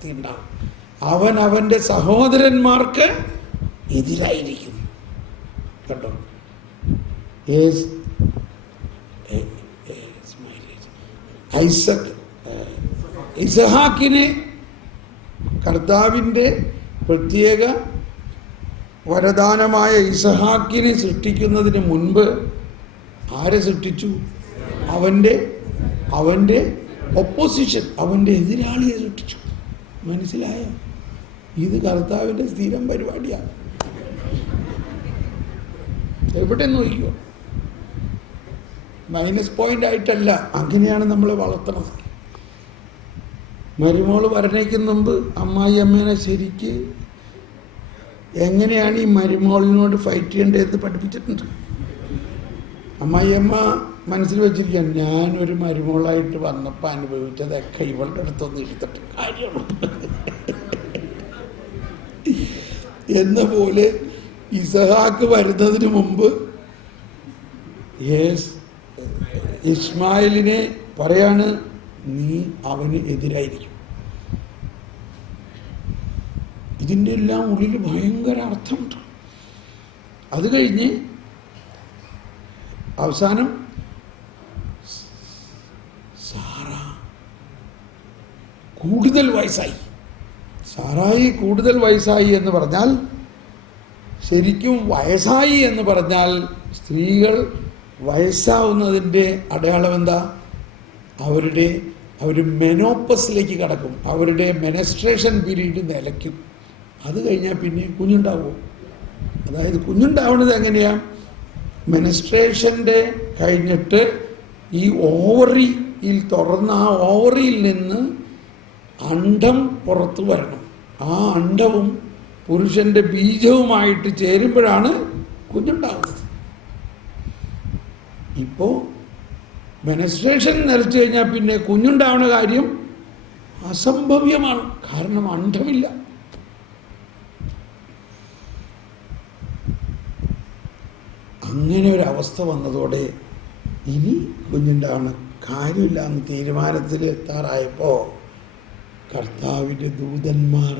ശക്തി ഉണ്ടാവും. അവൻ അവൻ്റെ സഹോദരന്മാർക്ക് എതിരായിരിക്കും. കേട്ടോ, ഇസഹാക്കിനെ കർത്താവിൻ്റെ പ്രത്യേക വരദാനമായ ഇസഹാക്കിനെ സൃഷ്ടിക്കുന്നതിന് മുൻപ് ആരെ സൃഷ്ടിച്ചു? അവൻ്റെ ഒപ്പോസിഷൻ, അവൻ്റെ എതിരാളിയെ സൃഷ്ടിച്ചു. മനസ്സിലായോ? ഇത് കർത്താവിൻ്റെ സ്ഥിരം പരിപാടിയാണ്. എവിടെ നോക്കിയോ, മൈനസ് പോയിന്റ് ആയിട്ടല്ല, അങ്ങനെയാണ് നമ്മളെ വളർത്തുന്നത്. മരുമോള് വരണേക്ക് മുമ്പ് അമ്മായി അമ്മേനെ ശരിക്ക് എങ്ങനെയാണ് ഈ മരുമോളിനോട് ഫൈറ്റ് ചെയ്യേണ്ടതെന്ന് പഠിപ്പിച്ചിട്ടുണ്ട്. അമ്മായി അമ്മ മനസ്സിൽ വെച്ചിരിക്കുകയാണ്, ഞാനൊരു മരുമോളായിട്ട് വന്നപ്പോൾ അനുഭവിച്ചതൊക്കെ ഇവളുടെ അടുത്തൊന്നും എടുത്തിട്ട് കാര്യമാണ് എന്ന പോലെ ഇസഹാക്ക് വരുന്നതിന് മുമ്പ് ഇസ്മായിലിനെ പറയാണ്, നീ അവന് എതിരായിരിക്കും. ഇതിൻ്റെ എല്ലാം ഉള്ളിൽ ഭയങ്കര അർത്ഥമുണ്ട്. അത് കഴിഞ്ഞ് അവസാനം കൂടുതൽ വയസ്സായി. സാറായി കൂടുതൽ വയസ്സായി എന്ന് പറഞ്ഞാൽ, ശരിക്കും വയസ്സായി എന്ന് പറഞ്ഞാൽ സ്ത്രീകൾ വയസ്സാവുന്നതിൻ്റെ അടയാളം എന്താ? അവർ മെനോപ്പസിലേക്ക് കടക്കും, അവരുടെ മെനസ്ട്രേഷൻ പീരീഡ് നിലയ്ക്കും. അത് കഴിഞ്ഞാൽ പിന്നെ കുഞ്ഞുണ്ടാവുമോ? അതായത് കുഞ്ഞുണ്ടാവുന്നത് എങ്ങനെയാണ്? മെനസ്ട്രേഷൻ്റെ കഴിഞ്ഞിട്ട് ഈ ഓവറിയിൽ തുറന്ന ആ ഓവറിയിൽ നിന്ന് അണ്ഡം പുറത്തു വരണം. ആ അണ്ഡവും പുരുഷൻ്റെ ബീജവുമായിട്ട് ചേരുമ്പോഴാണ് കുഞ്ഞുണ്ടാകുന്നത്. ഇപ്പോൾ മെനസ്ട്രേഷൻ നിലച്ചു കഴിഞ്ഞാൽ പിന്നെ കുഞ്ഞുണ്ടാവുന്ന കാര്യം അസംഭവ്യമാണ്. കാരണം അണ്ഡമില്ല. അങ്ങനെ ഒരവസ്ഥ വന്നതോടെ ഇനി കുഞ്ഞുണ്ടാവണ കാര്യമില്ല എന്ന് തീരുമാനത്തിൽ എത്താറായപ്പോൾ കർത്താവിൻ്റെ ദൂതന്മാർ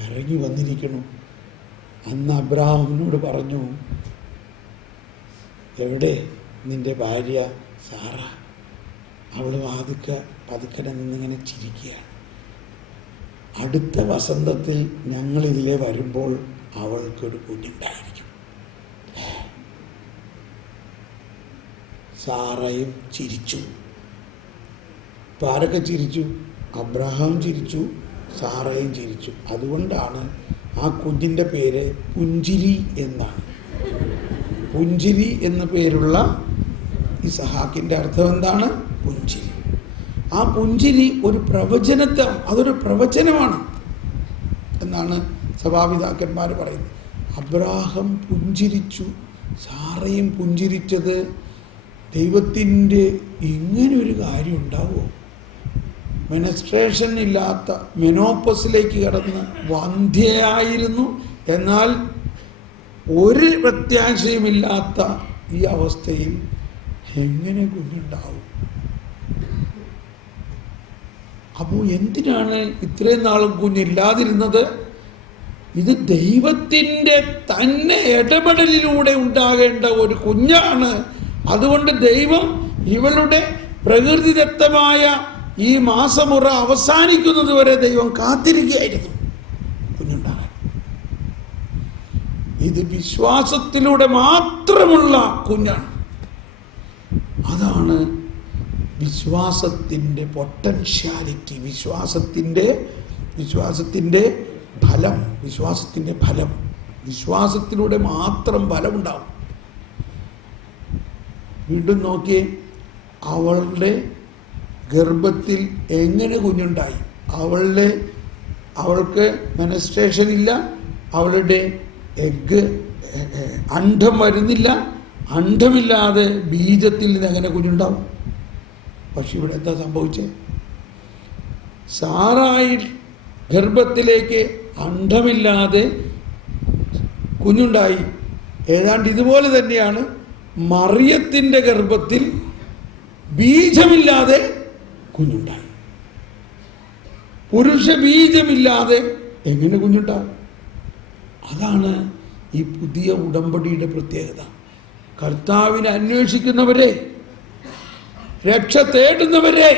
ഇറങ്ങി വന്നിരിക്കണം. അന്ന് അബ്രാഹാമിനോട് പറഞ്ഞു, എവിടെ നിൻ്റെ ഭാര്യ സാറ? അവൾ പതുക്കനെ നിന്നിങ്ങനെ ചിരിക്കുകയാണ്. അടുത്ത വസന്തത്തിൽ ഞങ്ങളിതിലെ വരുമ്പോൾ അവൾക്കൊരു കുഞ്ഞുണ്ടായിരിക്കും. സാറയും ചിരിച്ചു. ഇപ്പം ആരൊക്കെ ചിരിച്ചു? അബ്രഹാം ചിരിച്ചു, സാറയും ചിരിച്ചു. അതുകൊണ്ടാണ് ആ കുഞ്ഞിൻ്റെ പേര് പുഞ്ചിരി എന്നാണ്. പുഞ്ചിരി എന്ന പേരുള്ള ഇസഹാക്കിൻ്റെ അർത്ഥം എന്താണ്? പുഞ്ചിരി. ആ പുഞ്ചിരി അതൊരു പ്രവചനമാണ് എന്നാണ് സഭാപിതാക്കന്മാർ പറയുന്നത്. അബ്രാഹം പുഞ്ചിരിച്ചു, സാറയും പുഞ്ചിരിച്ചത് ദൈവത്തിൻ്റെ ഇങ്ങനൊരു കാര്യം ഉണ്ടാവുമോ? മെനസ്ട്രേഷൻ ഇല്ലാത്ത മെനോപ്പസിലേക്ക് കടന്ന് വന്ധ്യയായിരുന്നു, എന്നാൽ ഒരു പ്രത്യാശയുമില്ലാത്ത ഈ അവസ്ഥയിൽ എങ്ങനെ കുഞ്ഞുണ്ടാവും? അപ്പോൾ എന്തിനാണ് ഇത്രയും നാളും കുഞ്ഞില്ലാതിരുന്നത്? ഇത് ദൈവത്തിൻ്റെ തന്നെ ഇടപെടലിലൂടെ ഉണ്ടാകേണ്ട ഒരു കുഞ്ഞാണ്. അതുകൊണ്ട് ദൈവം ഇവളുടെ പ്രകൃതിദത്തമായ ഈ മാസമുറ അവസാനിക്കുന്നത് വരെ ദൈവം കാത്തിരിക്കുകയായിരുന്നു കുഞ്ഞുണ്ടാകാൻ. ഇത് വിശ്വാസത്തിലൂടെ മാത്രമുള്ള കുഞ്ഞാണ്. അതാണ് വിശ്വാസത്തിൻ്റെ പൊട്ടൻഷ്യാലിറ്റി, വിശ്വാസത്തിൻ്റെ ഫലം. വിശ്വാസത്തിലൂടെ മാത്രം ഫലമുണ്ടാവും. വീണ്ടും നോക്കിയേ, അവളുടെ ഗർഭത്തിൽ എങ്ങനെ കുഞ്ഞുണ്ടായി? അവൾക്ക് മെനസ്ട്രേഷൻ ഇല്ല, അവളുടെ അണ്ഡം വരുന്നില്ല. അണ്ഡമില്ലാതെ ബീജത്തിൽ നിന്ന് എങ്ങനെ കുഞ്ഞുണ്ടാവും? പക്ഷെ ഇവിടെ എന്താ സംഭവിച്ചത്? സാറായി ഗർഭത്തിലേക്ക് അണ്ഡമില്ലാതെ കുഞ്ഞുണ്ടായി. ഏതാണ്ട് ഇതുപോലെ തന്നെയാണ് മറിയത്തിൻ്റെ ഗർഭത്തിൽ ബീജമില്ലാതെ കുഞ്ഞുണ്ടായി. പുരുഷ ബീജമില്ലാതെ എങ്ങനെ കുഞ്ഞുണ്ടാകും? അതാണ് ഈ പുതിയ ഉടമ്പടിയുടെ പ്രത്യേകത. കർത്താവിനെ അന്വേഷിക്കുന്നവരെ, രക്ഷ തേടുന്നവരെ,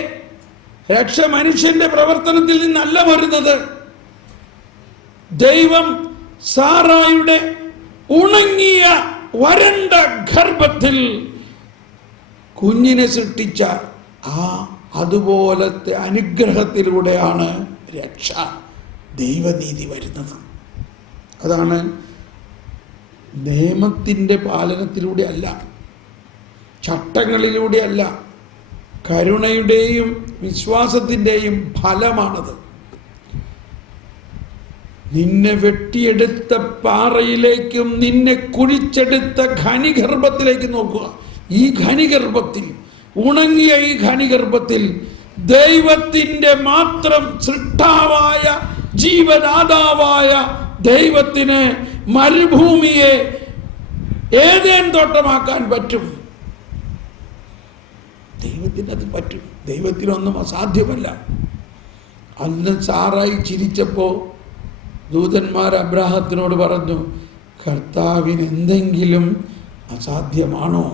രക്ഷ മനുഷ്യന്റെ പ്രവർത്തനത്തിൽ നിന്നല്ല വരുന്നത്. ദൈവം സാറായുടെ ഉണങ്ങിയ വരണ്ട ഗർഭത്തിൽ കുഞ്ഞിനെ സൃഷ്ടിച്ച അതുപോലത്തെ അനുഗ്രഹത്തിലൂടെയാണ് രക്ഷ, ദൈവനീതി വരുന്നത്. അതാണ് നിയമത്തിൻ്റെ പാലനത്തിലൂടെ അല്ല, ചട്ടങ്ങളിലൂടെ അല്ല, കരുണയുടെയും വിശ്വാസത്തിൻ്റെയും ഫലമാണത്. നിന്നെ വെട്ടിയെടുത്ത പാറയിലേക്കും നിന്നെ കുഴിച്ചെടുത്ത ഖനിഗർഭത്തിലേക്കും നോക്കുക. ഈ ഖനിഗർഭത്തിൽ, ഉണങ്ങിയ ഈ ഖനിഗർഭത്തിൽ ദൈവത്തിൻ്റെ മാത്രം സൃഷ്ടാവായ ജീവദാതാവായ ദൈവത്തിന് മരുഭൂമിയെ ഏതേൻ തോട്ടമാക്കാൻ പറ്റും. ദൈവത്തിന് അത് പറ്റും. ദൈവത്തിനൊന്നും അസാധ്യമല്ല. അന്ന് സാറായി ചിരിച്ചപ്പോൾ ദൂതന്മാർ അബ്രാഹത്തിനോട് പറഞ്ഞു, കർത്താവിന് എന്തെങ്കിലും അസാധ്യമാണോ?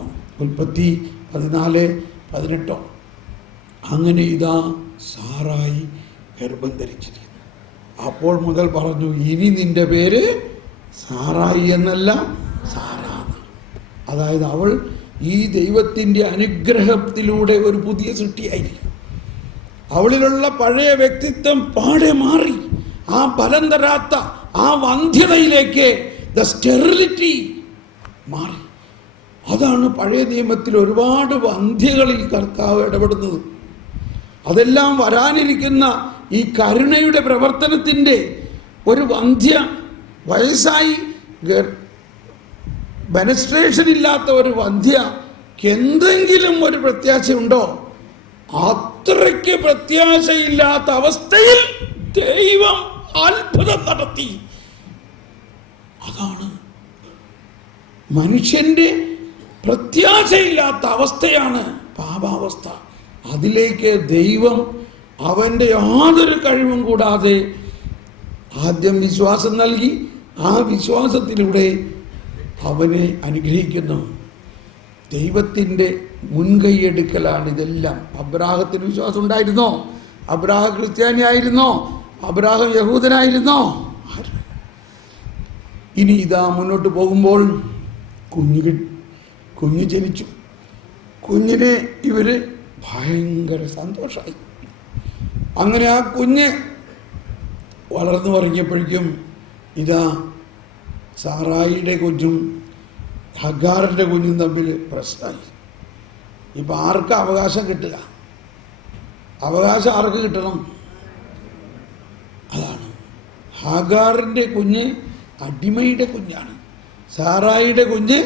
ഉൽപ്പത്തി 14:18. അങ്ങനെ ഇതാ സാറായി ഗർഭം ധരിച്ചിരിക്കുന്നു. അപ്പോൾ മുതൽ പറഞ്ഞു, ഇനി നിന്റെ പേര് സാറായി എന്നല്ല, സാറാണ്. അതായത് അവൾ ഈ ദൈവത്തിൻ്റെ അനുഗ്രഹത്തിലൂടെ ഒരു പുതിയ സൃഷ്ടിയായിരിക്കും. അവളിലുള്ള പഴയ വ്യക്തിത്വം പാടെ മാറി. ആ ഫലം തരാത്ത ആ വന്ധ്യതയിലേക്ക്, ദ സ്റ്റെറിലിറ്റി മാറി. അതാണ് പഴയ നിയമത്തിൽ ഒരുപാട് വന്ധ്യകളിൽ കർത്താവ് ഇടപെടുന്നത്. അതെല്ലാം വരാനിരിക്കുന്ന ഈ കരുണയുടെ പ്രവർത്തനത്തിൻ്റെ ഒരു വന്ധ്യ, വയസ്സായി മെൻസ്ട്രേഷൻ ഇല്ലാത്ത ഒരു വന്ധ്യക്ക് എന്തെങ്കിലും ഒരു പ്രത്യാശയുണ്ടോ? അത്രയ്ക്ക് പ്രത്യാശയില്ലാത്ത അവസ്ഥയിൽ ദൈവം അത്ഭുതം നടത്തി. അതാണ് മനുഷ്യന്റെ പ്രത്യാശയില്ലാത്ത അവസ്ഥയാണ് പാപാവസ്ഥ. അതിലേക്ക് ദൈവം അവൻ്റെ യാതൊരു കഴിവും കൂടാതെ ആദ്യം വിശ്വാസം നൽകി, ആ വിശ്വാസത്തിലൂടെ അവനെ അനുഗ്രഹിക്കുന്നു. ദൈവത്തിൻ്റെ മുൻകൈയെടുക്കലാണ് ഇതെല്ലാം. അബ്രാഹത്തിന് വിശ്വാസം ഉണ്ടായിരുന്നോ? അബ്രാഹം ക്രിസ്ത്യാനിയായിരുന്നോ? അബ്രാഹം യഹൂദനായിരുന്നോ? ഇനി ഇതാ മുന്നോട്ട് പോകുമ്പോൾ കുഞ്ഞ് ജനിച്ചു. കുഞ്ഞിനെ ഇവർ ഭയങ്കര സന്തോഷമായി. അങ്ങനെ ആ കുഞ്ഞ് വളർന്നു പറഞ്ഞപ്പോഴേക്കും ഇതാ സാറായിയുടെ കുഞ്ഞും ഹഗാറിൻ്റെ കുഞ്ഞും തമ്മിൽ പ്രശ്നമായി. ഇപ്പം ആർക്കാ അവകാശം കിട്ടുക? അവകാശം ആർക്ക് കിട്ടണം? അതാണ്, ഹഗാറിൻ്റെ കുഞ്ഞ് അടിമയുടെ കുഞ്ഞാണ്, സാറായിയുടെ കുഞ്ഞ്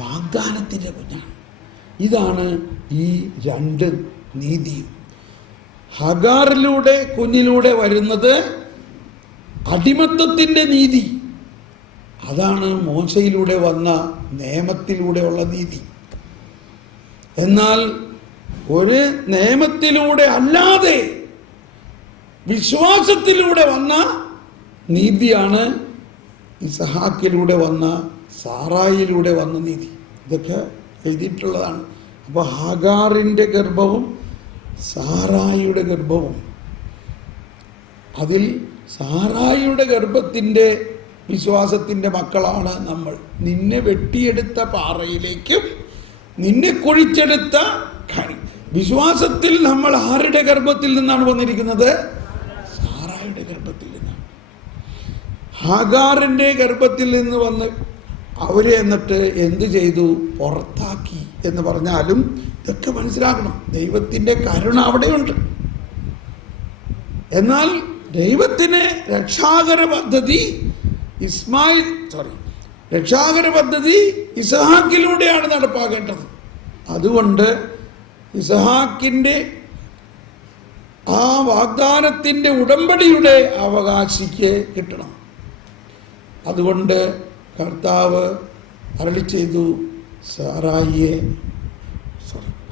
വാഗ്ദാനത്തിൻ്റെ കുഞ്ഞാണ്. ഇതാണ് ഈ രണ്ട് നീതിയും. ഹഗാറിലൂടെ കുഞ്ഞിലൂടെ വരുന്നത് അടിമത്തത്തിൻ്റെ നീതി. അതാണ് മോശയിലൂടെ വന്ന നിയമത്തിലൂടെയുള്ള നീതി. എന്നാൽ ഒരു നിയമത്തിലൂടെ അല്ലാതെ വിശ്വാസത്തിലൂടെ വന്ന നീതിയാണ് ഇസഹാക്കിലൂടെ വന്ന, സാറായിലൂടെ വന്ന നീതി. ഇതൊക്കെ എഴുതിയിട്ടുള്ളതാണ്. അപ്പോൾ ഹാഗാറിൻ്റെ ഗർഭവും സാറായിയുടെ ഗർഭവും, അതിൽ സാറായിയുടെ ഗർഭത്തിൻ്റെ വിശ്വാസത്തിൻ്റെ മക്കളാണ് നമ്മൾ. നിന്നെ വെട്ടിയെടുത്ത പാറയിലേക്കും നിന്നെ കുഴിച്ചെടുത്ത വിശ്വാസത്തിൽ നമ്മൾ ആരുടെ ഗർഭത്തിൽ നിന്നാണ് വന്നിരിക്കുന്നത്? സാറായുടെ ഗർഭത്തിൽ നിന്നാണ്. ഹാഗാറിൻ്റെ ഗർഭത്തിൽ നിന്ന് വന്ന് അവരെ എന്നിട്ട് എന്ത് ചെയ്തു? പുറത്താക്കി എന്ന് പറഞ്ഞാലും ഇതൊക്കെ മനസ്സിലാക്കണം. ദൈവത്തിൻ്റെ കരുണ അവിടെയുണ്ട്. എന്നാൽ ദൈവത്തിന് രക്ഷാകര പദ്ധതി രക്ഷാകര പദ്ധതി ഇസഹാക്കിലൂടെയാണ് നടപ്പാക്കേണ്ടത്. അതുകൊണ്ട് ഇസഹാക്കിൻ്റെ ആ വാഗ്ദാനത്തിൻ്റെ ഉടമ്പടിയുടെ അവകാശിക്ക് കിട്ടണം. അതുകൊണ്ട് കർത്താവ് അരുളി ചെയ്തു, സാറായിയെ,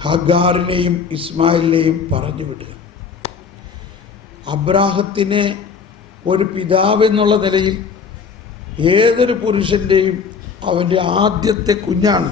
ഹഗാറിനെയും ഇസ്മായിലിനെയും പറഞ്ഞു വിടുക. അബ്രാഹത്തിനെ ഒരു പിതാവ് എന്നുള്ള നിലയിൽ ഏതൊരു പുരുഷൻ്റെയും അവൻ്റെ ആദ്യത്തെ കുഞ്ഞാണ്.